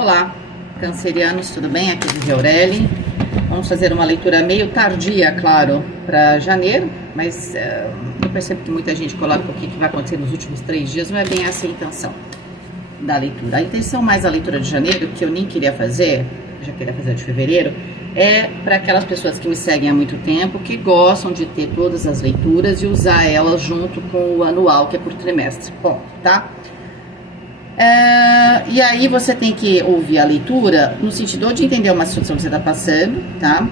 Olá, cancerianos, tudo bem? Aqui é Aureli. Vamos fazer uma leitura meio tardia, claro, para janeiro, mas eu percebo que muita gente coloca o que vai acontecer nos últimos 3 dias, não é bem essa a intenção da leitura. A intenção mais da leitura de janeiro, que eu nem queria fazer, já queria fazer de fevereiro, é para aquelas pessoas que me seguem há muito tempo, que gostam de ter todas as leituras e usar elas junto com o anual, que é por trimestre. Bom, tá? E aí você tem que ouvir a leitura no sentido de entender uma situação que você está passando, tá?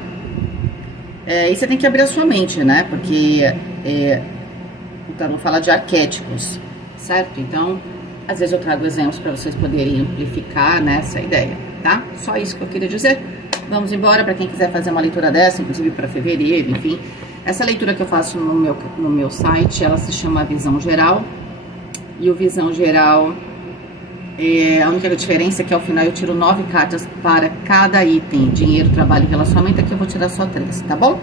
E você tem que abrir a sua mente, né? Porque o tarô fala de arquétipos, certo? Então, às vezes eu trago exemplos para vocês poderem amplificar nessa ideia, tá? Só isso que eu queria dizer. Vamos embora, para quem quiser fazer uma leitura dessa, inclusive para fevereiro, enfim. Essa leitura que eu faço no meu site, ela se chama Visão Geral. E o Visão Geral, a única diferença é que ao final eu tiro 9 cartas para cada item. Dinheiro, trabalho e relacionamento. Aqui eu vou tirar só 3, tá bom?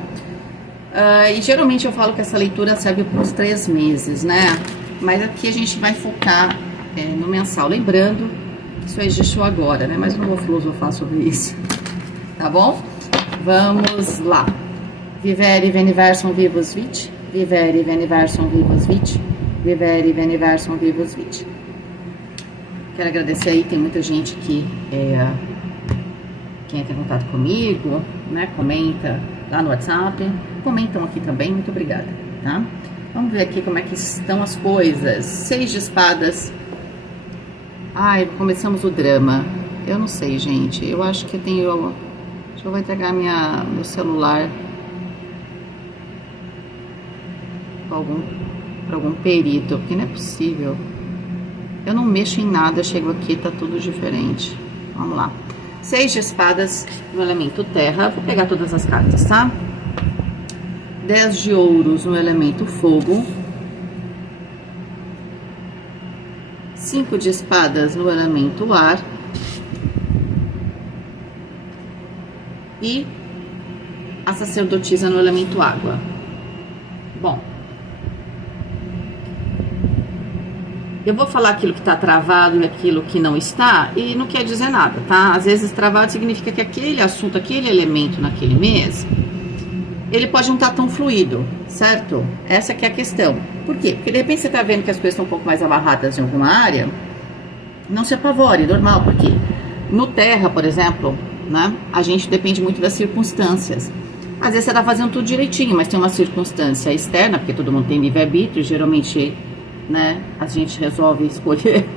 E geralmente eu falo que essa leitura serve por uns 3 meses, né? Mas aqui a gente vai focar no mensal. Lembrando que isso existe agora, né? Mas eu não vou filosofar sobre isso. Tá bom? Vamos lá. Vivere veniversum vivus vit. Vivere veniversum vivus vit. Vivere veniversum vivus vit. Quero agradecer aí, tem muita gente que entra em contato comigo, né? Comenta lá no WhatsApp. Comentam aqui também, muito obrigada, tá? Vamos ver aqui como é que estão as coisas. 6 de espadas. Ai, começamos o drama. Eu não sei, gente. Eu acho que eu tenho... Eu vou entregar meu celular para algum perito, porque não é possível. Eu não mexo em nada, chego aqui, tá tudo diferente. Vamos lá. 6 de espadas no elemento terra. Vou pegar todas as cartas, tá? 10 de ouros no elemento fogo. 5 de espadas no elemento ar. E a sacerdotisa no elemento água. Bom, eu vou falar aquilo que está travado e aquilo que não está, e não quer dizer nada, tá? Às vezes travado significa que aquele assunto, aquele elemento naquele mês, ele pode não estar tão fluido, certo? Essa que é a questão. Por quê? Porque de repente você está vendo que as coisas estão um pouco mais amarradas em alguma área, não se apavore, normal, porque no terra, por exemplo, né, a gente depende muito das circunstâncias. Às vezes você está fazendo tudo direitinho, mas tem uma circunstância externa, porque todo mundo tem livre-arbítrio, geralmente, né, a gente resolve escolher,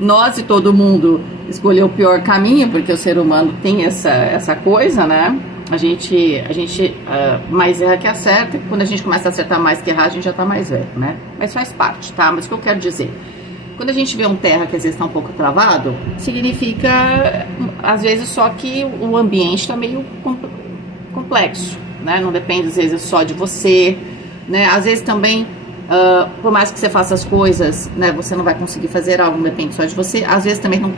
nós e todo mundo escolher o pior caminho, porque o ser humano tem essa coisa, né, a gente mais erra que acerta, e quando a gente começa a acertar mais que errar, a gente já está mais velho, né, mas faz parte, tá, mas o que eu quero dizer, quando a gente vê um terra que às vezes está um pouco travado, significa, às vezes, só que o ambiente está meio complexo, né? Não depende, às vezes, só de você, né? Às vezes também, por mais que você faça as coisas, né? Você não vai conseguir fazer algo, não depende só de você. Às vezes também não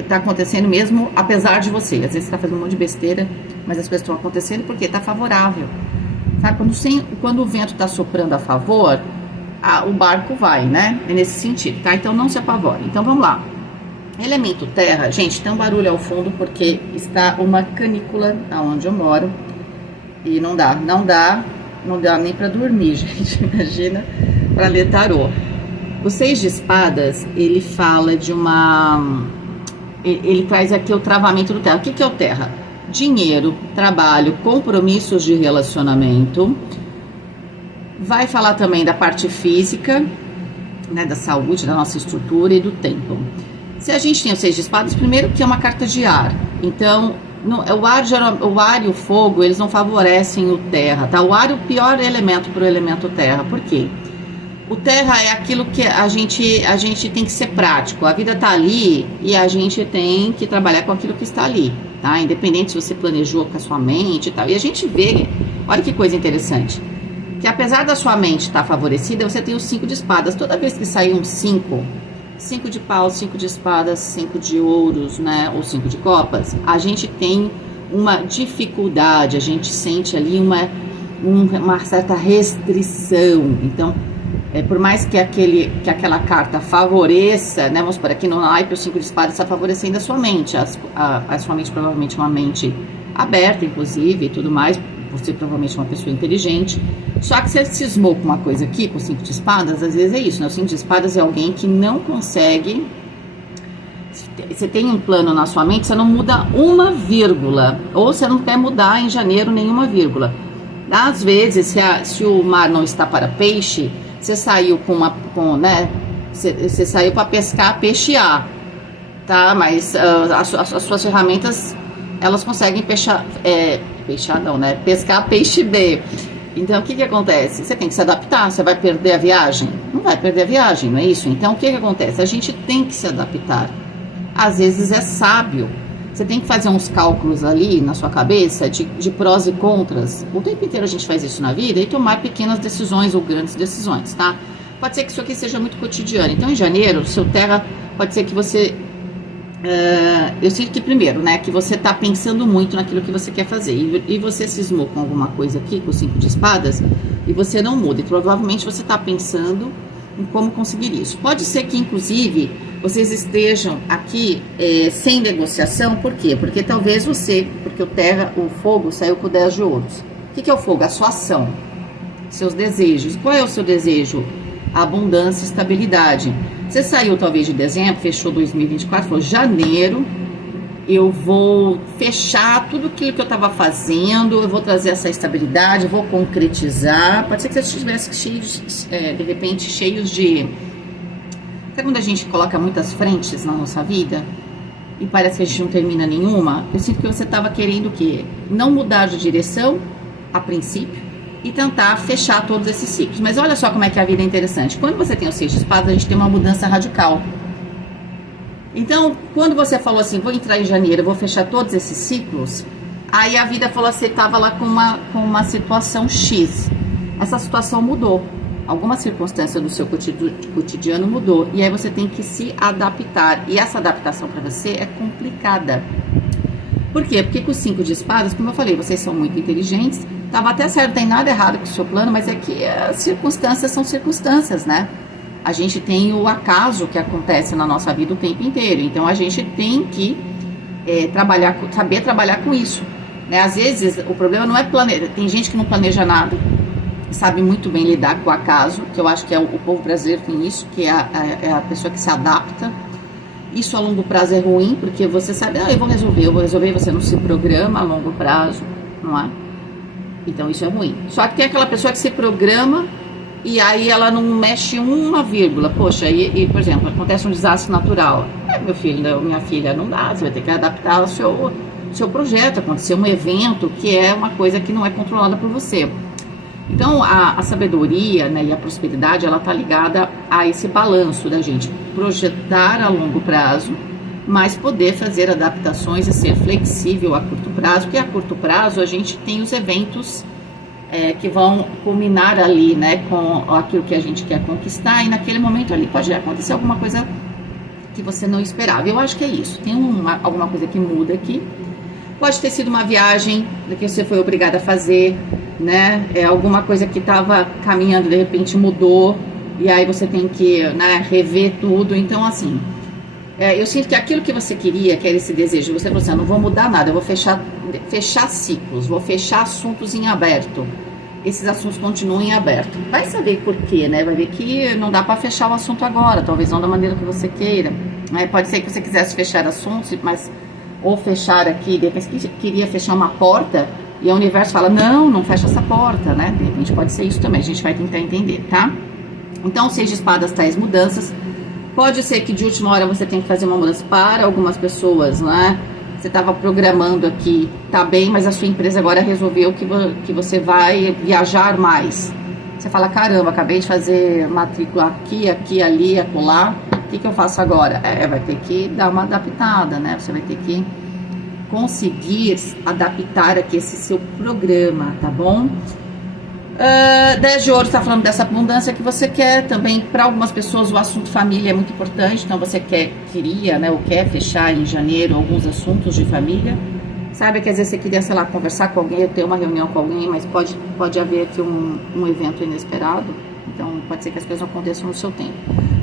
está acontecendo mesmo, apesar de você. Às vezes você está fazendo um monte de besteira, mas as coisas estão acontecendo porque está favorável. Sabe? Quando o vento está soprando a favor, o barco vai, né? É nesse sentido, tá? Então não se apavore. Então vamos lá. Elemento terra, gente, tem um barulho ao fundo porque está uma canícula aonde eu moro e não dá nem para dormir, gente. Imagina para ler tarô. O 6 de espadas, ele fala de ele traz aqui o travamento do terra. O que é o terra? Dinheiro, trabalho, compromissos de relacionamento. Vai falar também da parte física, né, da saúde, da nossa estrutura e do tempo. Se a gente tem o 6 de espadas, primeiro que é uma carta de ar. Então, o ar e o fogo, eles não favorecem o terra, tá? O ar é o pior elemento para o elemento terra. Por quê? O terra é aquilo que a gente tem que ser prático. A vida tá ali e a gente tem que trabalhar com aquilo que está ali, tá? Independente se você planejou com a sua mente e tal. E a gente vê, olha que coisa interessante, que apesar da sua mente estar favorecida, você tem o 5 de espadas. Toda vez que sair um 5 de paus, 5 de espadas, 5 de ouros, né, ou 5 de copas, a gente tem uma dificuldade, a gente sente ali uma certa restrição. Então, Por mais que aquela carta favoreça, né, vamos por aqui no naipe, o 5 de espadas está favorecendo a sua mente. A sua mente provavelmente é uma mente aberta, inclusive, e tudo mais. Você provavelmente é uma pessoa inteligente. Só que você cismou com uma coisa aqui, com o 5 de espadas, às vezes é isso, né? O 5 de espadas é alguém que não consegue... Você tem um plano na sua mente, você não muda uma vírgula. Ou você não quer mudar em janeiro nenhuma vírgula. Às vezes, se o mar não está para peixe, você saiu você saiu para pescar peixe A, tá? Mas as suas ferramentas, elas conseguem pescar peixe B. Então, o que acontece? Você tem que se adaptar. Você vai perder a viagem? Não vai perder a viagem, não é isso? Então, o que acontece? A gente tem que se adaptar. Às vezes é sábio. Você tem que fazer uns cálculos ali na sua cabeça de prós e contras. O tempo inteiro a gente faz isso na vida e tomar pequenas decisões ou grandes decisões, tá? Pode ser que isso aqui seja muito cotidiano. Então, em janeiro, seu terra, pode ser que você... eu sinto que primeiro, né, que você tá pensando muito naquilo que você quer fazer e você cismou com alguma coisa aqui, com o 5 de espadas, e você não muda. E provavelmente você tá pensando em como conseguir isso. Pode ser que, inclusive, vocês estejam aqui sem negociação. Por quê? Porque talvez porque o fogo saiu com o 10 de ouros. O que é o fogo? A sua ação, seus desejos. Qual é o seu desejo? A abundância e estabilidade. Você saiu talvez de dezembro, fechou 2024, falou: janeiro eu vou fechar tudo aquilo que eu estava fazendo, eu vou trazer essa estabilidade, eu vou concretizar. Pode ser que você estivesse de repente cheios de... Sabe quando a gente coloca muitas frentes na nossa vida e parece que a gente não termina nenhuma? Eu sinto que você estava querendo o quê? Não mudar de direção a princípio e tentar fechar todos esses ciclos. Mas olha só como é que a vida é interessante. Quando você tem o 6 de espadas, a gente tem uma mudança radical. Então, quando você falou assim, vou entrar em janeiro, vou fechar todos esses ciclos, aí a vida falou, você estava lá com uma situação X. Essa situação mudou. Alguma circunstância do seu cotidiano mudou. E aí você tem que se adaptar. E essa adaptação para você é complicada. Por quê? Porque com o 5 de espadas, como eu falei, vocês são muito inteligentes. Tava até certo, não tem nada errado com o seu plano, mas é que as circunstâncias são circunstâncias, né? A gente tem o acaso que acontece na nossa vida o tempo inteiro. Então, a gente tem que saber trabalhar com isso, né? Às vezes, o problema não é planejar. Tem gente que não planeja nada, sabe muito bem lidar com o acaso, que eu acho que o povo brasileiro tem isso, que é a pessoa que se adapta. Isso a longo prazo é ruim, porque você sabe, eu vou resolver, e você não se programa a longo prazo, não é? Então, isso é ruim. Só que tem aquela pessoa que se programa e aí ela não mexe uma vírgula. Poxa, por exemplo, acontece um desastre natural. Meu filho, minha filha, não dá. Você vai ter que adaptar o seu projeto. Aconteceu um evento que é uma coisa que não é controlada por você. Então, a sabedoria, né, e a prosperidade, ela tá ligada a esse balanço da gente projetar a longo prazo, mas poder fazer adaptações e ser flexível a curto prazo, porque a curto prazo a gente tem os eventos que vão culminar ali, né, com aquilo que a gente quer conquistar, e naquele momento ali pode acontecer alguma coisa que você não esperava. Eu acho que é isso, tem alguma coisa que muda aqui. Pode ter sido uma viagem que você foi obrigada a fazer, né, alguma coisa que estava caminhando, de repente mudou, e aí você tem que, né, rever tudo. Então, assim, eu sinto que aquilo que você queria, que era esse desejo, você falou assim, não vou mudar nada, eu vou fechar ciclos, vou fechar assuntos em aberto. Esses assuntos continuam em aberto. Vai saber por quê, né? Vai ver que não dá para fechar o assunto agora, talvez não da maneira que você queira. Pode ser que você quisesse fechar assuntos, mas ou fechar aqui, de repente queria fechar uma porta e o universo fala, não fecha essa porta, né? De repente pode ser isso também, a gente vai tentar entender, tá? Então, o 6 de espadas traz mudanças. Pode ser que de última hora você tenha que fazer uma mudança para algumas pessoas, né? Você estava programando aqui, tá bem, mas a sua empresa agora resolveu que você vai viajar mais. Você fala, caramba, acabei de fazer matrícula aqui, ali, acolá. O que eu faço agora? Vai ter que dar uma adaptada, né? Você vai ter que conseguir adaptar aqui esse seu programa, tá bom? 10 de ouro está falando dessa abundância que você quer. Também, para algumas pessoas, o assunto família é muito importante. Então, você queria, né, ou quer fechar em janeiro alguns assuntos de família. Sabe que às vezes você queria, sei lá, conversar com alguém, ter uma reunião com alguém, mas pode haver aqui um evento inesperado, Então pode ser que as coisas não aconteçam no seu tempo.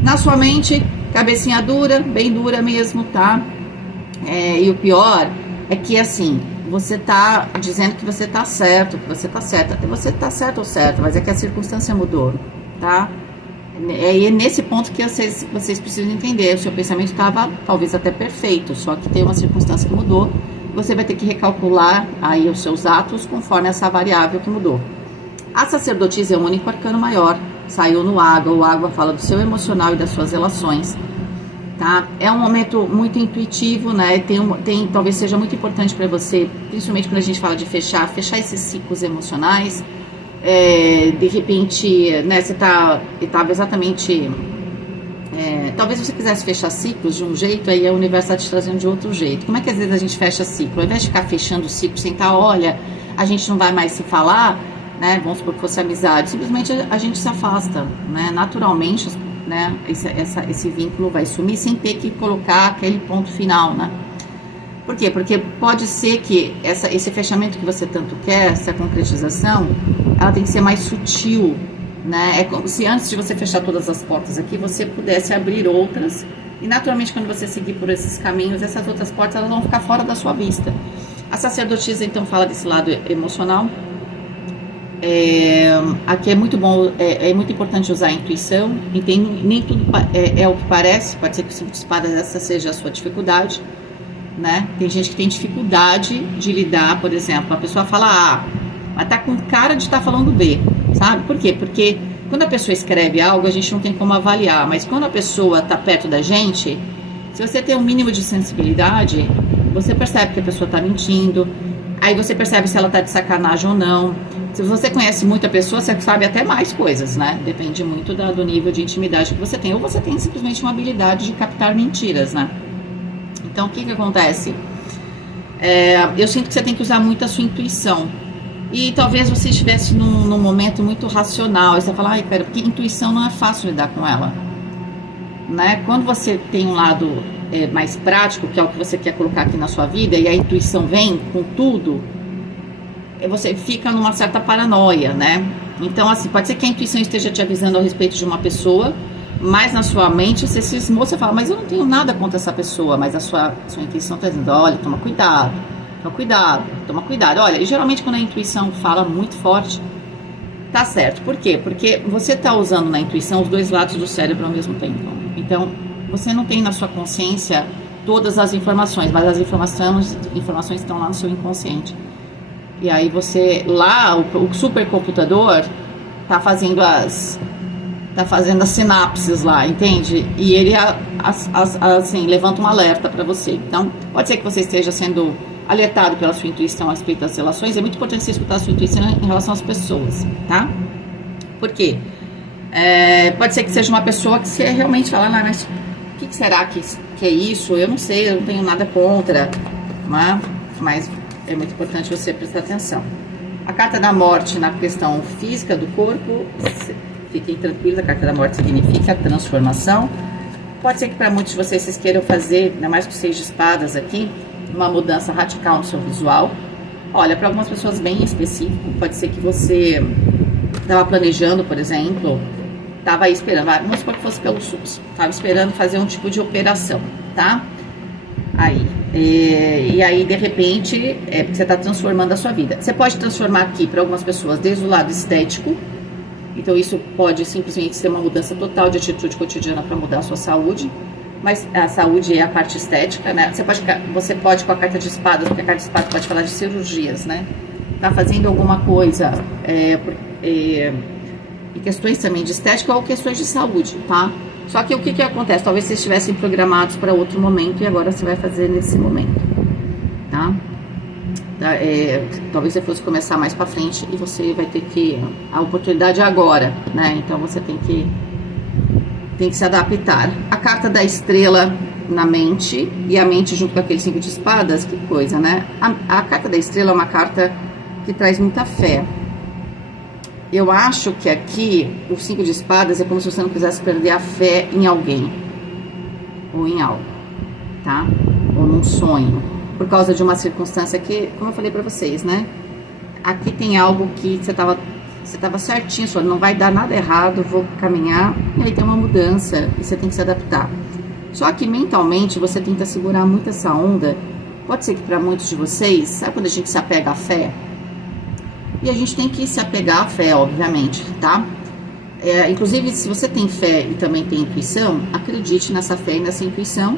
Na sua mente, cabecinha dura, bem dura mesmo, tá? E o pior é que assim, você tá dizendo que você tá certo, que você tá certa. Você tá certo ou certo, mas é que a circunstância mudou, tá? É nesse ponto que vocês precisam entender. O seu pensamento estava talvez até perfeito, só que tem uma circunstância que mudou. Você vai ter que recalcular aí os seus atos conforme essa variável que mudou. A sacerdotisa é o único arcano maior, saiu no água. O água fala do seu emocional e das suas relações, tá? É um momento muito intuitivo, né? Talvez seja muito importante para você, principalmente quando a gente fala de fechar esses ciclos emocionais. De repente, né, você estava exatamente... talvez você quisesse fechar ciclos de um jeito, aí o universo está te trazendo de outro jeito. Como é que às vezes a gente fecha ciclo? Ao invés de ficar fechando o ciclo, sentar, olha, a gente não vai mais se falar, né? Vamos supor que fosse amizade, simplesmente a gente se afasta, né? Naturalmente, né? Esse vínculo vai sumir sem ter que colocar aquele ponto final, né? Por quê? Porque pode ser que esse fechamento que você tanto quer, essa concretização, ela tem que ser mais sutil, né? É como se antes de você fechar todas as portas aqui, você pudesse abrir outras, e naturalmente quando você seguir por esses caminhos, essas outras portas elas vão ficar fora da sua vista. A sacerdotisa então fala desse lado emocional. Aqui é muito bom, é muito importante usar a intuição. Nem tudo é o que parece. Pode ser que o 5 de espadas essa seja a sua dificuldade, né? Tem gente que tem dificuldade de lidar, por exemplo, a pessoa fala A, mas tá com cara de estar falando B, sabe? Por quê? Porque quando a pessoa escreve algo, a gente não tem como avaliar, mas quando a pessoa tá perto da gente, se você tem um mínimo de sensibilidade, você percebe que a pessoa tá mentindo, aí você percebe se ela tá de sacanagem ou não. Se você conhece muito a pessoa, você sabe até mais coisas, né? Depende muito do nível de intimidade que você tem, ou você tem simplesmente uma habilidade de captar mentiras, né? Então, o que acontece? Eu sinto que você tem que usar muito a sua intuição. E talvez você estivesse num momento muito racional. E você fala, ai, cara, porque intuição não é fácil lidar com ela, né? Quando você tem um lado mais prático, que é o que você quer colocar aqui na sua vida, e a intuição vem com tudo, você fica numa certa paranoia, né? Então, assim, pode ser que a intuição esteja te avisando a respeito de uma pessoa, mas na sua mente você cismou, você fala, mas eu não tenho nada contra essa pessoa, mas a sua intuição está dizendo, olha, toma cuidado, toma cuidado. Olha, e geralmente quando a intuição fala muito forte, tá certo. Por quê? Porque você tá usando na intuição os dois lados do cérebro ao mesmo tempo. Então, você não tem na sua consciência todas as informações, mas as informações estão lá no seu inconsciente. E aí você, lá, o supercomputador tá fazendo as sinapses lá, entende? E ele, assim, levanta um alerta para você. Então, pode ser que você esteja sendo alertado pela sua intuição a respeito das relações. É muito importante você escutar a sua intuição em relação às pessoas, tá? Por quê? Pode ser que seja uma pessoa que você realmente fala, mas o que será que é isso? Eu não sei, eu não tenho nada contra, né? Mas é muito importante você prestar atenção. A carta da morte na questão física do corpo, fiquem tranquilos, a carta da morte significa transformação. Pode ser que para muitos de vocês queiram fazer, ainda mais com 6 de espadas aqui, uma mudança radical no seu visual. Olha, para algumas pessoas bem específico, pode ser que você estava planejando, por exemplo, estava aí esperando, vamos supor que fosse pelo SUS, estava esperando fazer um tipo de operação, tá? E aí, de repente, porque você está transformando a sua vida. Você pode transformar aqui, para algumas pessoas, desde o lado estético. Então, isso pode simplesmente ser uma mudança total de atitude cotidiana para mudar a sua saúde. Mas a saúde é a parte estética, né? Você pode com a carta de espadas, porque a carta de espadas pode falar de cirurgias, né? Tá fazendo alguma coisa e questões também de estética ou questões de saúde, tá? Só que o que acontece? Talvez vocês estivessem programados para outro momento e agora você vai fazer nesse momento, tá? Talvez você fosse começar mais para frente e você vai ter que... A oportunidade é agora, né? Então você tem que se adaptar. A carta da estrela na mente, e a mente junto com aquele 5 de espadas, que coisa, né? A carta da estrela é uma carta que traz muita fé. Eu acho que aqui, o 5 de espadas é como se você não quisesse perder a fé em alguém, ou em algo, tá? Ou num sonho, por causa de uma circunstância que, como eu falei pra vocês, né? Aqui tem algo que você Você estava certinho, só não vai dar nada errado, vou caminhar, e aí tem uma mudança e você tem que se adaptar. Só que mentalmente você tenta segurar muito essa onda. Pode ser que para muitos de vocês, sabe quando a gente se apega à fé? E a gente tem que se apegar à fé, obviamente, tá? Inclusive, se você tem fé e também tem intuição, acredite nessa fé e nessa intuição.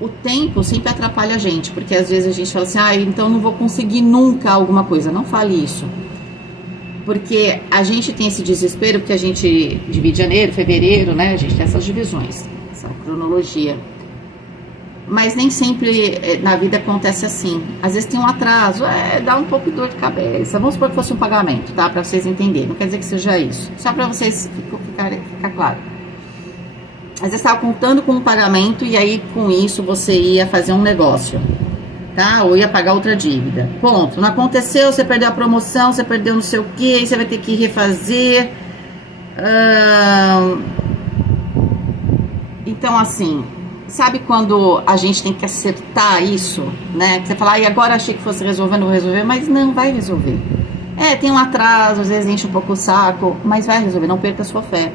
O tempo sempre atrapalha a gente, porque às vezes a gente fala assim, então não vou conseguir nunca alguma coisa. Não fale isso. Porque a gente tem esse desespero, porque a gente divide janeiro, fevereiro, né? A gente tem essas divisões, essa cronologia. Mas nem sempre na vida acontece assim. Às vezes tem um atraso, dá um pouco de dor de cabeça. Vamos supor que fosse um pagamento, tá? Para vocês entenderem. Não quer dizer que seja isso. Só para vocês ficar claro. Às vezes estava contando com um pagamento e aí com isso você ia fazer um negócio, tá? Ou ia pagar outra dívida. Ponto. Não aconteceu, você perdeu a promoção, você perdeu não sei o que, aí você vai ter que refazer. Então, assim, sabe quando a gente tem que acertar isso, né? Você fala, agora achei que fosse resolver, não vou resolver, mas não vai resolver. Tem um atraso, às vezes enche um pouco o saco, mas vai resolver, não perca a sua fé,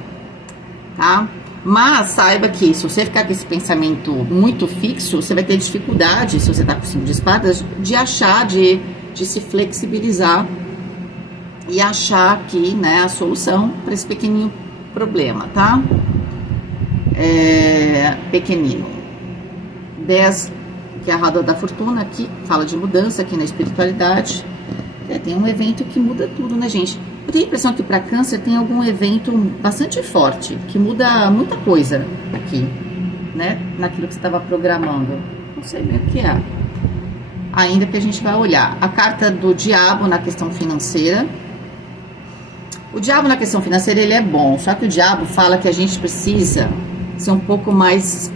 tá? Mas saiba que se você ficar com esse pensamento muito fixo, você vai ter dificuldade, se você tá com o 5 de espadas, de achar, de se flexibilizar e achar aqui, né, a solução para esse pequenininho problema, tá? Pequenino. 10, que é a roda da fortuna, aqui fala de mudança aqui na espiritualidade. Tem um evento que muda tudo, né, gente? Eu tenho a impressão que para câncer tem algum evento bastante forte, que muda muita coisa aqui, né? Naquilo que você estava programando. Não sei bem o que é. Ainda que a gente vai olhar. A carta do diabo na questão financeira. O diabo na questão financeira, ele é bom. Só que o diabo fala que a gente precisa ser um pouco mais...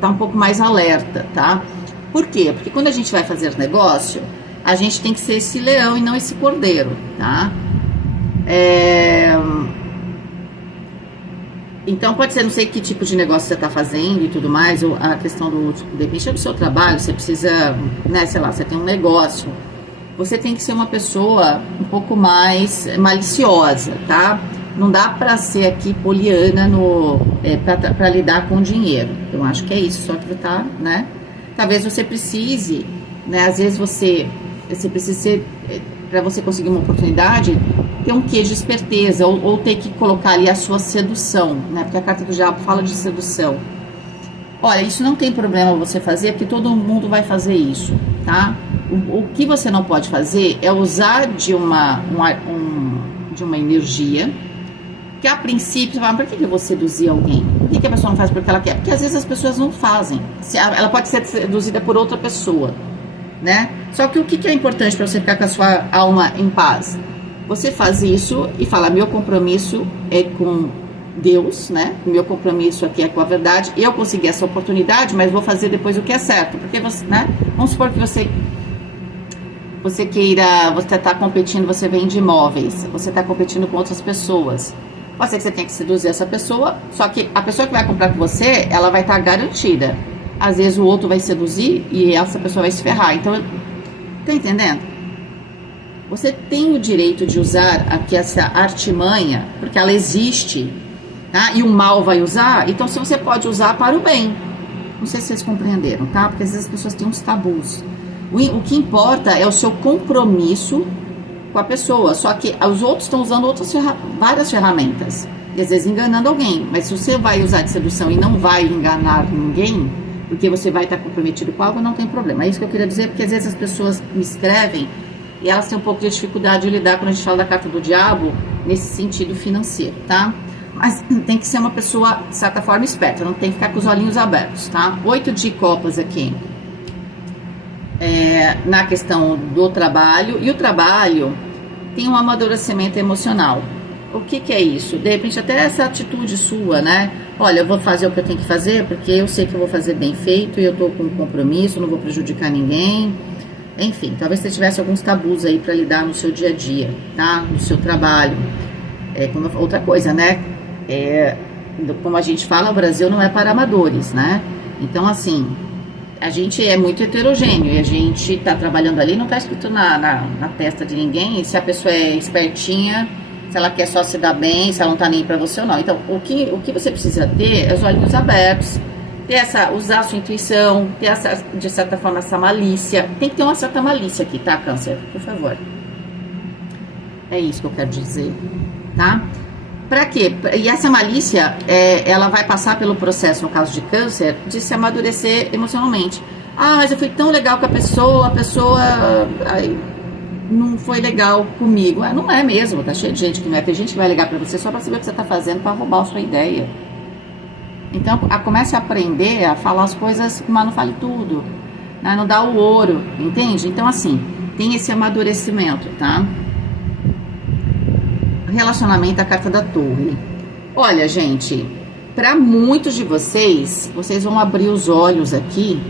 tá um pouco mais alerta, tá? Por quê? Porque quando a gente vai fazer negócio, a gente tem que ser esse leão e não esse cordeiro, tá? Então pode ser, não sei que tipo de negócio você está fazendo e tudo mais, ou a questão do, de repente é do seu trabalho, você precisa, né, sei lá, você tem um negócio, você tem que ser uma pessoa um pouco mais maliciosa, tá? Não dá para ser aqui poliana para lidar com dinheiro. Eu acho que é isso, só que tá, né? Talvez você precise, né? Às vezes você precisa ser, para você conseguir uma oportunidade, ter um quê de esperteza, ou ter que colocar ali a sua sedução, né? Porque a carta do diabo fala de sedução. Olha, isso não tem problema você fazer, porque todo mundo vai fazer isso, tá? O que você não pode fazer é usar de uma energia que a princípio você fala, por que eu vou seduzir alguém? Por que a pessoa não faz porque ela quer? Porque às vezes as pessoas não fazem. Ela pode ser seduzida por outra pessoa, né? Só que o que é importante para você ficar com a sua alma em paz? Você faz isso e fala, meu compromisso é com Deus, né? Meu compromisso aqui é com a verdade. Eu consegui essa oportunidade, mas vou fazer depois o que é certo. Porque você, né? Vamos supor que você está competindo, você vende imóveis, você está competindo com outras pessoas. Pode ser que você tenha que seduzir essa pessoa, só que a pessoa que vai comprar com você, ela vai estar garantida. Às vezes o outro vai seduzir e essa pessoa vai se ferrar. Então, tá entendendo? Você tem o direito de usar aqui essa artimanha, porque ela existe, tá? E o mal vai usar, então se você pode usar para o bem. Não sei se vocês compreenderam, tá? Porque às vezes as pessoas têm uns tabus. O que importa é o seu compromisso com a pessoa, só que os outros estão usando várias ferramentas, e às vezes enganando alguém, mas se você vai usar de sedução e não vai enganar ninguém, porque você vai estar comprometido com algo, não tem problema. É isso que eu queria dizer, porque às vezes as pessoas me escrevem e elas têm um pouco de dificuldade de lidar quando a gente fala da carta do diabo nesse sentido financeiro, tá? Mas tem que ser uma pessoa, de certa forma, esperta, não tem que ficar com os olhinhos abertos, tá? 8 de copas aqui. Na questão do trabalho, e o trabalho tem um amadurecimento emocional. O que é isso? De repente até essa atitude sua, né? Olha, eu vou fazer o que eu tenho que fazer, porque eu sei que eu vou fazer bem feito, e eu tô com um compromisso, não vou prejudicar ninguém. Enfim, talvez você tivesse alguns tabus aí para lidar no seu dia a dia, tá? No seu trabalho. Outra coisa, né? Como a gente fala, o Brasil não é para amadores, né? Então, assim, a gente é muito heterogêneo e a gente tá trabalhando ali, não tá escrito na testa de ninguém, e se a pessoa é espertinha, Se ela quer só se dar bem, se ela não tá nem pra você ou não. Então, o que você precisa ter é os olhinhos abertos, usar a sua intuição, ter essa, de certa forma, essa malícia. Tem que ter uma certa malícia aqui, tá, Câncer? Por favor. É isso que eu quero dizer, tá? Pra quê? E essa malícia, ela vai passar pelo processo, no caso de Câncer, de se amadurecer emocionalmente. Ah, mas eu fui tão legal com a pessoa não foi legal comigo. Não é mesmo, tá cheio de gente que não é. Tem gente que vai ligar pra você só pra saber o que você tá fazendo pra roubar a sua ideia. Então, comece a aprender a falar as coisas, mas não fale tudo, né? Não dá o ouro, entende? Então, assim, tem esse amadurecimento, tá? Relacionamento, a carta da Torre. Olha, gente, para muitos de vocês vão abrir os olhos aqui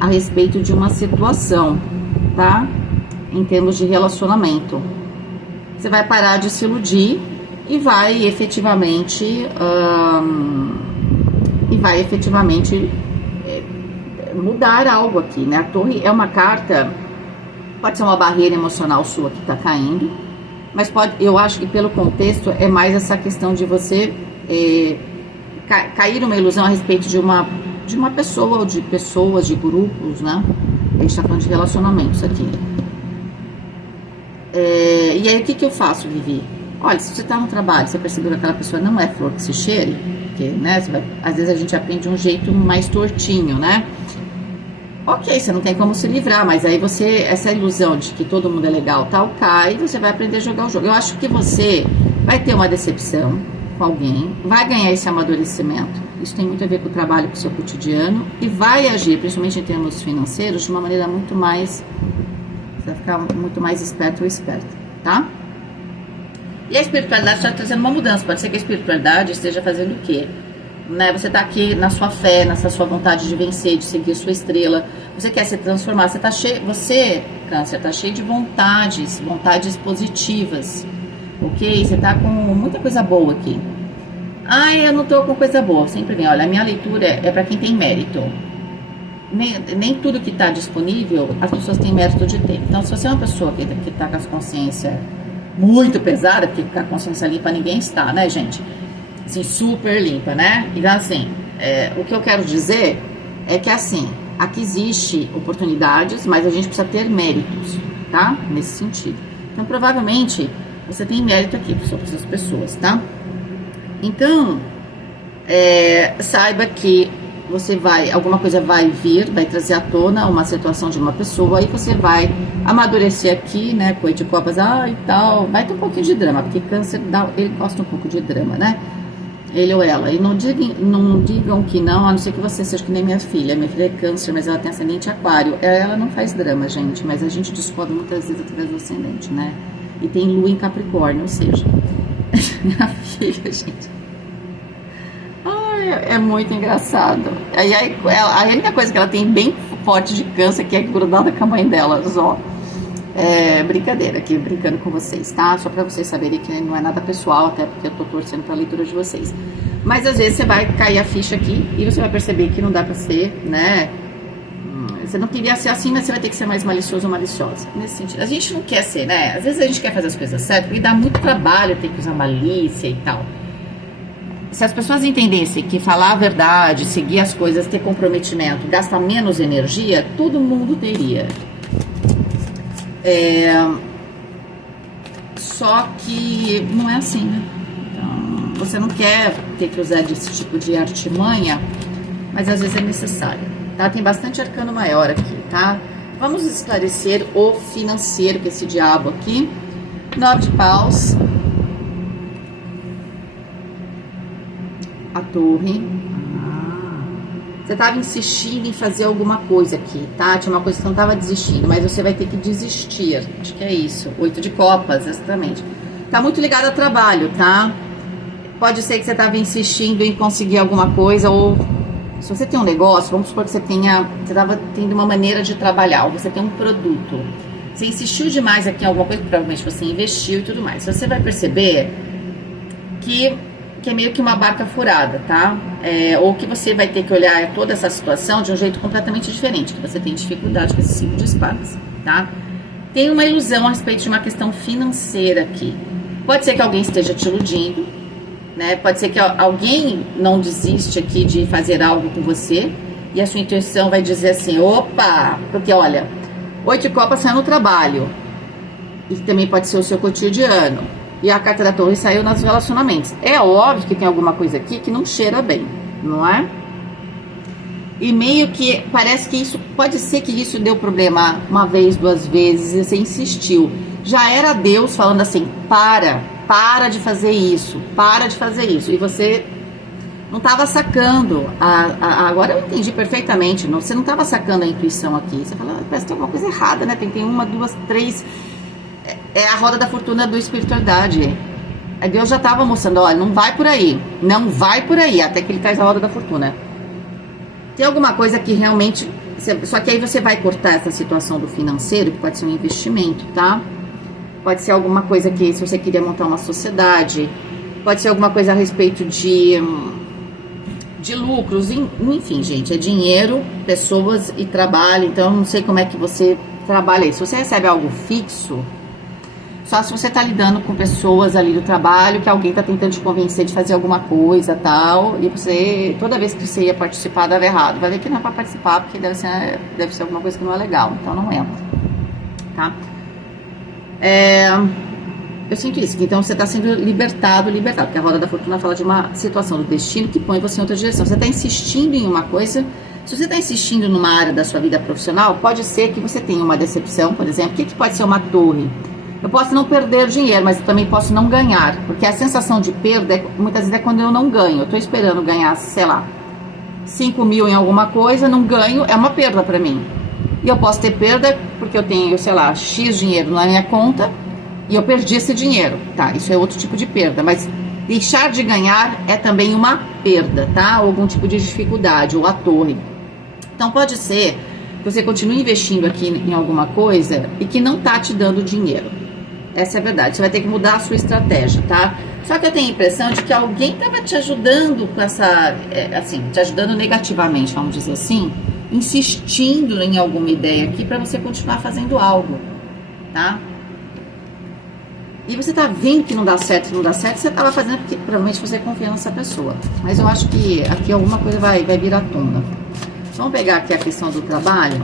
a respeito de uma situação, tá? Em termos de relacionamento. Você vai parar de se iludir e vai efetivamente mudar algo aqui, né? A Torre é uma carta, pode ser uma barreira emocional sua que tá caindo, mas eu acho que pelo contexto é mais essa questão de você cair uma ilusão a respeito de uma pessoa, ou de pessoas, de grupos, né? A gente tá falando de relacionamentos aqui. E aí, o que eu faço, Vivi? Olha, se você tá no trabalho, você percebeu que aquela pessoa não é flor que se cheire, porque, né, às vezes a gente aprende de um jeito mais tortinho, né? Ok, você não tem como se livrar, mas aí essa ilusão de que todo mundo é legal, tal, cai, e você vai aprender a jogar o jogo. Eu acho que você vai ter uma decepção com alguém, vai ganhar esse amadurecimento. Isso tem muito a ver com o trabalho, com o seu cotidiano, e vai agir, principalmente em termos financeiros, de uma maneira muito mais... Você vai ficar muito mais esperto ou esperta, tá? E a espiritualidade está trazendo uma mudança. Pode ser que a espiritualidade esteja fazendo o quê? Né? Você está aqui na sua fé, nessa sua vontade de vencer, de seguir sua estrela. Você quer se transformar. Você, Câncer, está cheio de vontades positivas. Ok? Você está com muita coisa boa aqui. Eu não estou com coisa boa. Sempre vem, olha, a minha leitura é para quem tem mérito. Nem tudo que está disponível as pessoas têm mérito de ter. Então, se você é uma pessoa que está com a consciência muito pesada, porque com a consciência limpa ninguém está, né, gente? Assim, super limpa, né? Então, assim, o que eu quero dizer é que, assim, aqui existe oportunidades, mas a gente precisa ter méritos, tá? Nesse sentido. Então, provavelmente, você tem mérito aqui sobre essas pessoas, tá? Então, saiba que alguma coisa vai trazer à tona uma situação de uma pessoa, aí você vai amadurecer aqui, né, com 8 de copas, e tal, vai ter um pouquinho de drama, porque Câncer, ele gosta um pouco de drama, né, ele ou ela, e não digam que não, a não ser que você seja que nem minha filha é Câncer, mas ela tem ascendente Aquário, ela não faz drama, gente, mas a gente descobre muitas vezes através do ascendente, né, e tem Lua em Capricórnio, ou seja, minha filha, gente, é muito engraçado. Aí a única coisa que ela tem bem forte de Câncer que é grudada com a mãe dela, só. Brincadeira aqui, brincando com vocês, tá? Só pra vocês saberem que não é nada pessoal, até porque eu tô torcendo pra leitura de vocês. Mas às vezes você vai cair a ficha aqui e você vai perceber que não dá pra ser, né? Você não queria ser assim, mas você vai ter que ser mais malicioso ou maliciosa. Nesse sentido. A gente não quer ser, né? Às vezes a gente quer fazer as coisas certas e dá muito trabalho, tem que usar malícia e tal. Se as pessoas entendessem que falar a verdade, seguir as coisas, ter comprometimento, gasta menos energia, todo mundo teria. Só que não é assim, né? Então, você não quer ter que usar desse tipo de artimanha, mas às vezes é necessário, tá? Tem bastante arcano maior aqui, tá? Vamos esclarecer o financeiro, que esse diabo aqui. 9 de paus. A Torre. Você estava insistindo em fazer alguma coisa aqui, tá? Tinha uma coisa que você não estava desistindo, mas você vai ter que desistir. Acho que é isso. 8 de copas, exatamente. Tá muito ligado ao trabalho, tá? Pode ser que você estava insistindo em conseguir alguma coisa, ou se você tem um negócio, vamos supor que você estava tendo uma maneira de trabalhar, ou você tem um produto. Você insistiu demais aqui em alguma coisa, que provavelmente você investiu e tudo mais. Você vai perceber que é meio que uma barca furada, tá? Ou que você vai ter que olhar toda essa situação de um jeito completamente diferente, que você tem dificuldade com esse 5 de espadas, tá? Tem uma ilusão a respeito de uma questão financeira aqui. Pode ser que alguém esteja te iludindo, né? Pode ser que alguém não desiste aqui de fazer algo com você e a sua intuição vai dizer assim, opa, porque olha, 8 de copas sai no trabalho e também pode ser o seu cotidiano e a carta da torre saiu nos relacionamentos. É óbvio que tem alguma coisa aqui que não cheira bem, não é? E meio que parece que isso, pode ser que isso deu problema uma vez, 2 vezes e você insistiu. Já era Deus falando assim, para de fazer isso, para de fazer isso. E você não estava sacando, agora eu entendi perfeitamente, você não estava sacando a intuição aqui. Você fala, parece que tem alguma coisa errada, né? Tem 1, 2, 3, é a roda da fortuna da espiritualidade. Aí Deus já estava mostrando, olha, não vai por aí, até que ele traz a roda da fortuna. Tem alguma coisa que realmente, só que aí você vai cortar essa situação do financeiro, que pode ser um investimento, tá? Pode ser alguma coisa que, se você queria montar uma sociedade, pode ser alguma coisa a respeito de lucros, enfim, gente, é dinheiro, pessoas e trabalho, então eu não sei como é que você trabalha isso. Se você recebe algo fixo, só se você tá lidando com pessoas ali do trabalho, que alguém tá tentando te convencer de fazer alguma coisa, tal, e você, toda vez que você ia participar, dava errado. Vai ver que não é pra participar, porque deve ser alguma coisa que não é legal, então não entra, tá? Eu sinto isso, que então você está sendo libertado, porque a roda da fortuna fala de uma situação do destino que põe você em outra direção. Você está insistindo em uma coisa, se você está insistindo numa área da sua vida profissional, pode ser que você tenha uma decepção, por exemplo. O que pode ser uma torre? Eu posso não perder dinheiro, mas eu também posso não ganhar, porque a sensação de perda, muitas vezes é quando eu não ganho. Eu estou esperando ganhar, sei lá, 5 mil em alguma coisa, não ganho, é uma perda para mim. E eu posso ter perda porque eu tenho, sei lá, X dinheiro na minha conta e eu perdi esse dinheiro, tá? Isso é outro tipo de perda, mas deixar de ganhar é também uma perda, tá? Ou algum tipo de dificuldade, ou a torre. Então pode ser que você continue investindo aqui em alguma coisa e que não tá te dando dinheiro. Essa é a verdade, você vai ter que mudar a sua estratégia, tá? Só que eu tenho a impressão de que alguém tava te ajudando com essa, assim, te ajudando negativamente, vamos dizer assim, insistindo em alguma ideia aqui para você continuar fazendo algo, tá? E você tá vendo que não dá certo, você tava fazendo porque provavelmente você confia nessa pessoa. Mas eu acho que aqui alguma coisa vai vir à tona. Vamos pegar aqui a questão do trabalho.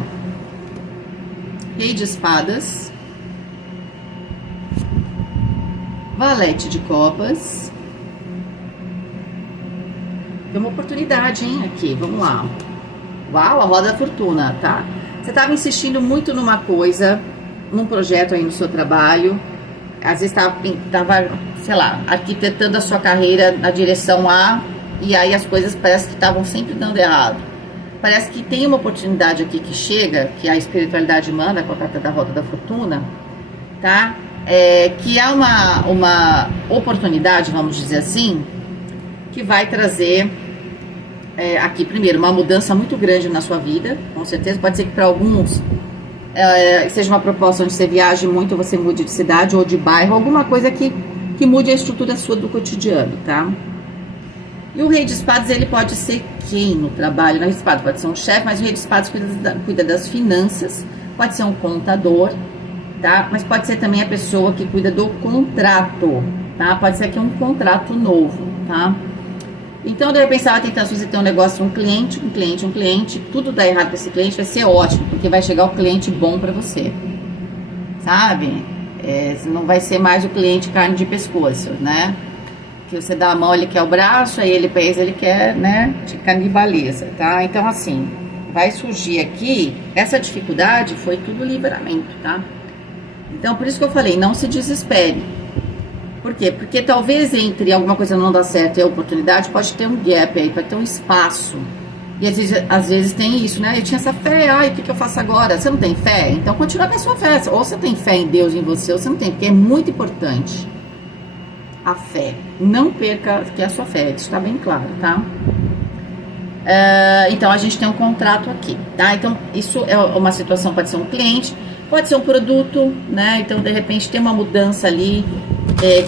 Rei de espadas. Valete de copas. Tem uma oportunidade, hein, aqui, vamos lá. Uau, a roda da fortuna, tá? Você estava insistindo muito numa coisa, num projeto aí no seu trabalho. Às vezes estava, sei lá, arquitetando a sua carreira na direção A, e aí as coisas parece que estavam sempre dando errado. Parece que tem uma oportunidade aqui que chega, que a espiritualidade manda com a carta da roda da fortuna, tá? Que é uma oportunidade, vamos dizer assim, que vai trazer aqui, primeiro, uma mudança muito grande na sua vida, com certeza. Pode ser que para alguns seja uma proposta onde você viaje muito, você mude de cidade ou de bairro, alguma coisa que mude a estrutura sua do cotidiano, tá? E o rei de espadas, ele pode ser quem no trabalho? O rei de espadas pode ser um chefe, mas o rei de espadas cuida das finanças, pode ser um contador, tá? Mas pode ser também a pessoa que cuida do contrato, tá? Pode ser aqui um contrato novo, tá? Então, de repente, você vai tentando, se você tem um negócio, um cliente, tudo dá errado para esse cliente, vai ser ótimo, porque vai chegar o cliente bom para você, sabe? Não vai ser mais o cliente carne de pescoço, né? Que você dá a mão, ele quer o braço, aí ele pesa, ele quer, né? Te canibaliza, tá? Então, assim, vai surgir aqui, essa dificuldade foi tudo livramento, tá? Então, por isso que eu falei, não se desespere. Por quê? Porque talvez entre alguma coisa não dar certo e a oportunidade, pode ter um gap aí, pode ter um espaço. E às vezes tem isso, né? Eu tinha essa fé, o que eu faço agora? Você não tem fé? Então continua com a sua fé. Ou você tem fé em Deus, em você, ou você não tem, porque é muito importante a fé. Não perca que é a sua fé, isso está bem claro, tá? Então a gente tem um contrato aqui, tá? Então isso é uma situação, pode ser um cliente, pode ser um produto, né? Então de repente tem uma mudança ali,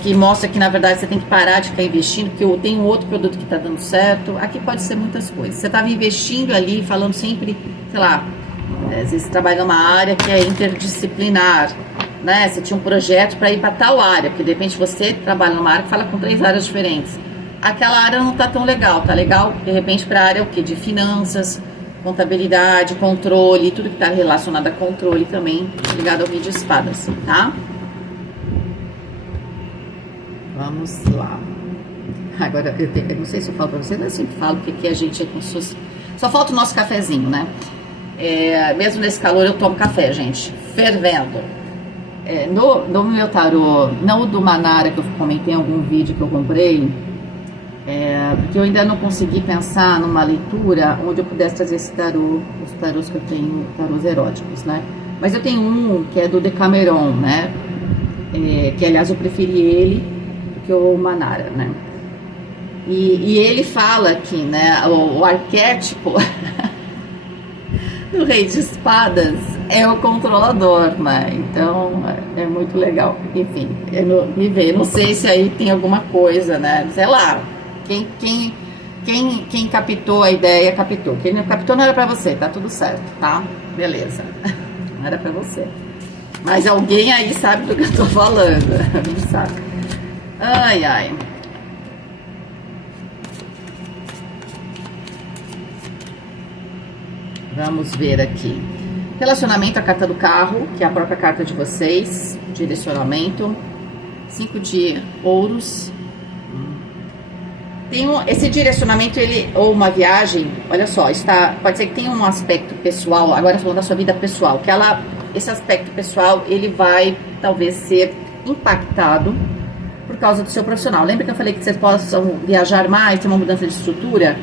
que mostra que na verdade você tem que parar de ficar investindo, porque tem um outro produto que está dando certo. Aqui pode ser muitas coisas. Você estava investindo ali, falando sempre, sei lá, às vezes você trabalha numa área que é interdisciplinar, né? Você tinha um projeto para ir para tal área, porque de repente você trabalha numa área que fala com 3 áreas diferentes. Aquela área não tá tão legal, tá legal de repente para a área o quê? De finanças, contabilidade, controle, tudo que está relacionado a controle também, ligado ao Rei de Espadas, tá? Vamos lá. Agora, eu não sei se eu falo pra vocês, eu sempre falo que aqui a gente é como se fosse... Só falta o nosso cafezinho, né? Mesmo nesse calor eu tomo café, gente, fervendo. No meu tarô, não o do Manara, que eu comentei em algum vídeo que eu comprei, porque eu ainda não consegui pensar numa leitura onde eu pudesse trazer esse tarô, os tarôs que eu tenho, tarôs eróticos, né? Mas eu tenho um que é do Decameron, né? Que aliás eu preferi ele do que o Manara, né? E ele fala aqui, né? O arquétipo do Rei de Espadas é o controlador, né? Então é muito legal. Enfim, eu não sei se aí tem alguma coisa, né? Sei lá. Quem captou a ideia, captou. Quem não captou não era pra você, tá tudo certo, tá? Beleza. Não era pra você. Mas alguém aí sabe do que eu tô falando. Não sabe. Ai, ai. Vamos ver aqui. Relacionamento, a carta do carro, que é a própria carta de vocês. Direcionamento. 5 de ouros. Esse direcionamento, ou uma viagem, olha só, pode ser que tenha um aspecto pessoal, agora falando da sua vida pessoal, que esse aspecto pessoal, ele vai talvez ser impactado por causa do seu profissional. Lembra que eu falei que vocês possam viajar mais, ter uma mudança de estrutura?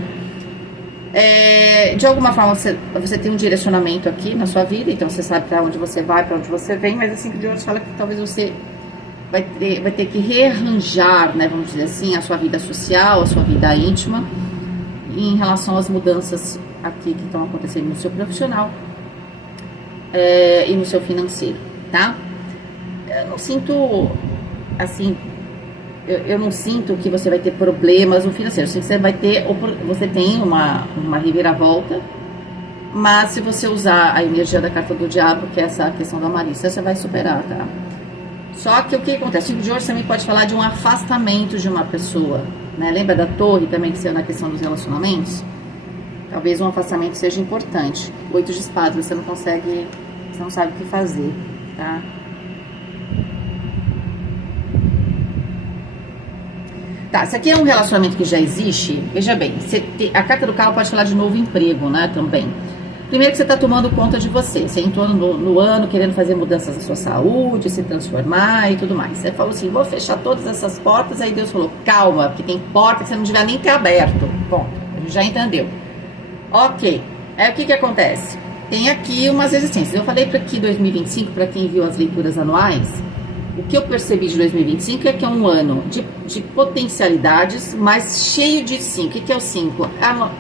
De alguma forma você tem um direcionamento aqui na sua vida, então você sabe para onde você vai, para onde você vem, mas assim, de hoje fala que talvez você vai ter que rearranjar, né, vamos dizer assim, a sua vida social, a sua vida íntima, em relação às mudanças aqui que estão acontecendo no seu profissional e no seu financeiro, tá? Eu não sinto, assim, eu não sinto que você vai ter problemas no financeiro. Eu sinto que você tem uma reviravolta, mas se você usar a energia da carta do diabo, que é essa questão da malícia, você vai superar, tá? Só que o que acontece? O 5 de ouros também pode falar de um afastamento de uma pessoa, né? Lembra da torre também que saiu na questão dos relacionamentos? Talvez um afastamento seja importante. 8 de espadas, você não sabe o que fazer, tá? Tá, isso aqui é um relacionamento que já existe. Veja bem, a carta do carro pode falar de novo emprego, né, também. Primeiro que você está tomando conta de você. Você entrou no ano querendo fazer mudanças na sua saúde, se transformar e tudo mais. Você falou assim, vou fechar todas essas portas. Aí Deus falou, calma, porque tem porta que você não devia nem ter aberto. Bom, a gente já entendeu. Ok, aí o que acontece? Tem aqui umas resistências. Eu falei para que 2025, para quem viu as leituras anuais, o que eu percebi de 2025 é que é um ano de potencialidades, mas cheio de 5. O que é o 5?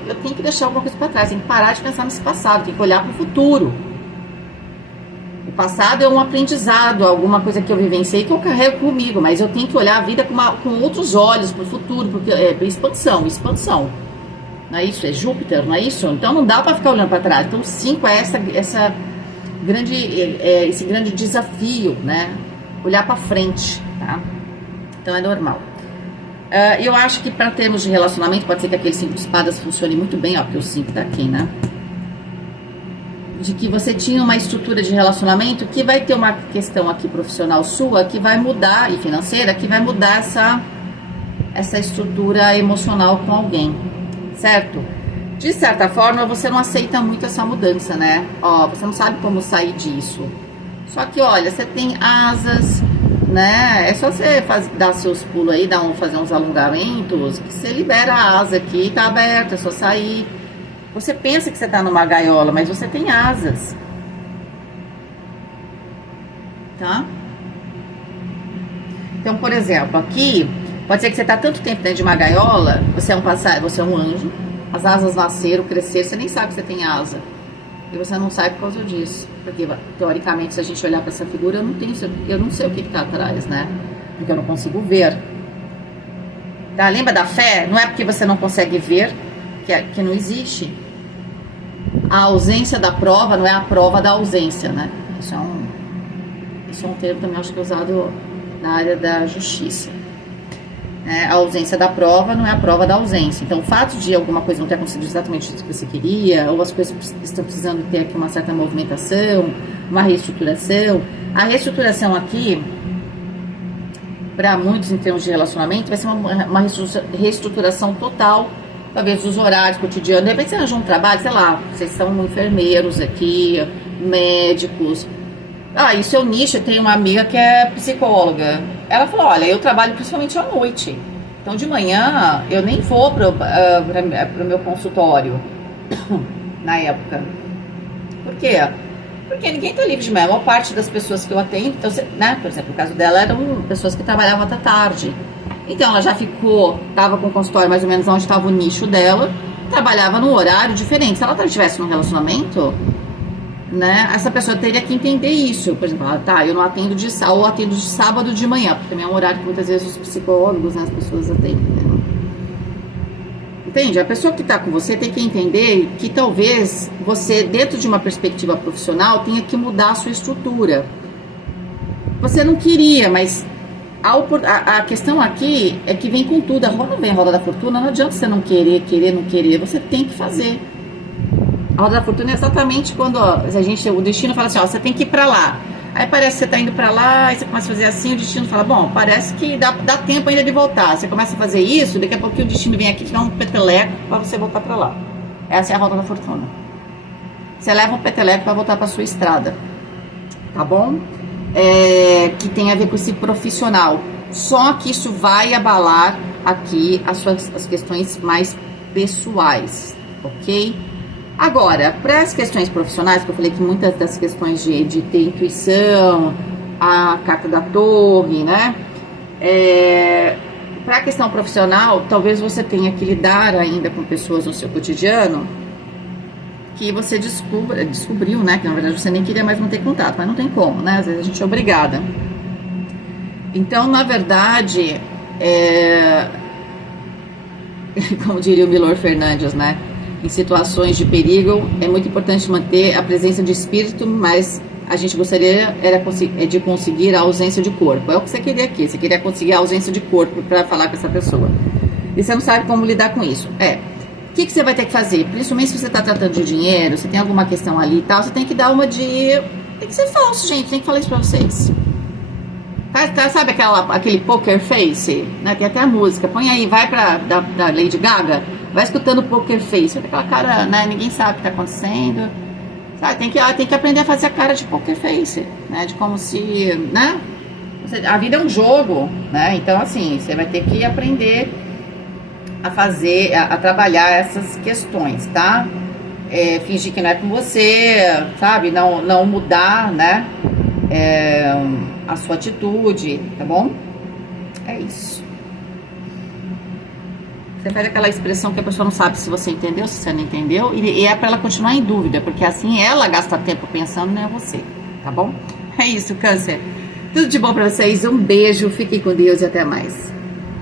Eu tenho que deixar alguma coisa para trás, tenho que parar de pensar nesse passado, tenho que olhar para o futuro. O passado é um aprendizado, alguma coisa que eu vivenciei que eu carrego comigo, mas eu tenho que olhar a vida com outros olhos para o futuro, porque é expansão. Não é isso? É Júpiter, não é isso? Então não dá para ficar olhando para trás. Então o 5 é esse grande desafio, né? Olhar para frente, tá? Então é normal. Eu acho que para termos de relacionamento, pode ser que aquele 5 de espadas funcione muito bem, ó, porque o 5 tá aqui, né? De que você tinha uma estrutura de relacionamento que vai ter uma questão aqui profissional sua que vai mudar, e financeira, que vai mudar essa estrutura emocional com alguém, certo? De certa forma, você não aceita muito essa mudança, né? Ó, você não sabe como sair disso. Só que, olha, você tem asas, né? É só você dar seus pulos aí, fazer uns alongamentos, que você libera a asa aqui, tá aberta, é só sair. Você pensa que você tá numa gaiola, mas você tem asas. Tá? Então, por exemplo, aqui, pode ser que você tá tanto tempo dentro de uma gaiola, você é um anjo, as asas nasceram, cresceram, você nem sabe que você tem asa. E você não sai por causa disso. Porque, teoricamente, se a gente olhar para essa figura, eu não sei o que está atrás, né? Porque eu não consigo ver. Tá? Lembra da fé? Não é porque você não consegue ver que não existe. A ausência da prova não é a prova da ausência, né? Isso Isso é um termo também acho que é usado na área da justiça. A ausência da prova não é a prova da ausência. Então, o fato de alguma coisa não ter acontecido exatamente o que você queria, ou as coisas estão precisando ter aqui uma certa movimentação, uma reestruturação. A reestruturação aqui, para muitos em termos de relacionamento, vai ser uma reestruturação total, talvez dos horários cotidianos. De repente você arranja um trabalho, sei lá, vocês são enfermeiros aqui, médicos. E seu nicho, tem uma amiga que é psicóloga. Ela falou, olha, eu trabalho principalmente à noite. Então de manhã eu nem vou pro meu consultório na época. Por quê? Porque ninguém tá livre de manhã. A maior parte das pessoas que eu atendo, então, né, por exemplo, o caso dela eram pessoas que trabalhavam até tarde. Então ela já tava com o consultório mais ou menos onde estava o nicho dela, trabalhava num horário diferente. Se ela estivesse num relacionamento, né, essa pessoa teria que entender isso. Por exemplo, eu não atendo de sábado, ou atendo de sábado de manhã, porque também é um horário que muitas vezes os psicólogos, né, as pessoas atendem, né? Entende? A pessoa que está com você tem que entender que talvez você, dentro de uma perspectiva profissional, tenha que mudar a sua estrutura. Você não queria, mas a questão aqui é que vem com tudo. A roda vem, a roda da fortuna. Não adianta você não querer, não querer. Você tem que fazer. A roda da fortuna é exatamente quando o destino fala assim, você tem que ir pra lá. Aí parece que você tá indo pra lá, aí você começa a fazer assim, o destino fala, bom, parece que dá tempo ainda de voltar. Você começa a fazer isso, daqui a pouco o destino vem aqui te dá um peteleco pra você voltar pra lá. Essa é a roda da fortuna. Você leva um peteleco pra voltar pra sua estrada. Tá bom? Que tem a ver com esse profissional. Só que isso vai abalar aqui as questões mais pessoais, ok? Agora, para as questões profissionais, que eu falei que muitas das questões de ter intuição, a carta da torre, né? Para a questão profissional, talvez você tenha que lidar ainda com pessoas no seu cotidiano que você descobriu, né? Que na verdade você nem queria mais manter contato, mas não tem como, né? Às vezes a gente é obrigada. Então, na verdade, como diria o Milor Fernandes, né? Em situações de perigo, é muito importante manter a presença de espírito, mas a gente gostaria de conseguir a ausência de corpo. É o que você queria aqui, você queria conseguir a ausência de corpo para falar com essa pessoa. E você não sabe como lidar com isso. O que você vai ter que fazer? Principalmente se você está tratando de dinheiro, você tem alguma questão ali e tal, você tem que dar uma de... Tem que ser falso, gente, tem que falar isso para vocês. Sabe aquele poker face? Né? Tem até a música, põe aí, vai da Lady Gaga, vai escutando Poker Face, aquela cara, né? Ninguém sabe o que está acontecendo. Sabe? Tem que aprender a fazer a cara de Poker Face, né? De como se, né? A vida é um jogo, né? Então, assim, você vai ter que aprender a fazer, a trabalhar essas questões, tá? Fingir que não é com você, sabe? Não mudar, né? A sua atitude, tá bom? É isso. Você faz aquela expressão que a pessoa não sabe se você entendeu, se você não entendeu, e é pra ela continuar em dúvida, porque assim ela gasta tempo pensando, não é você, tá bom? É isso, Câncer. Tudo de bom pra vocês, um beijo, fiquem com Deus e até mais.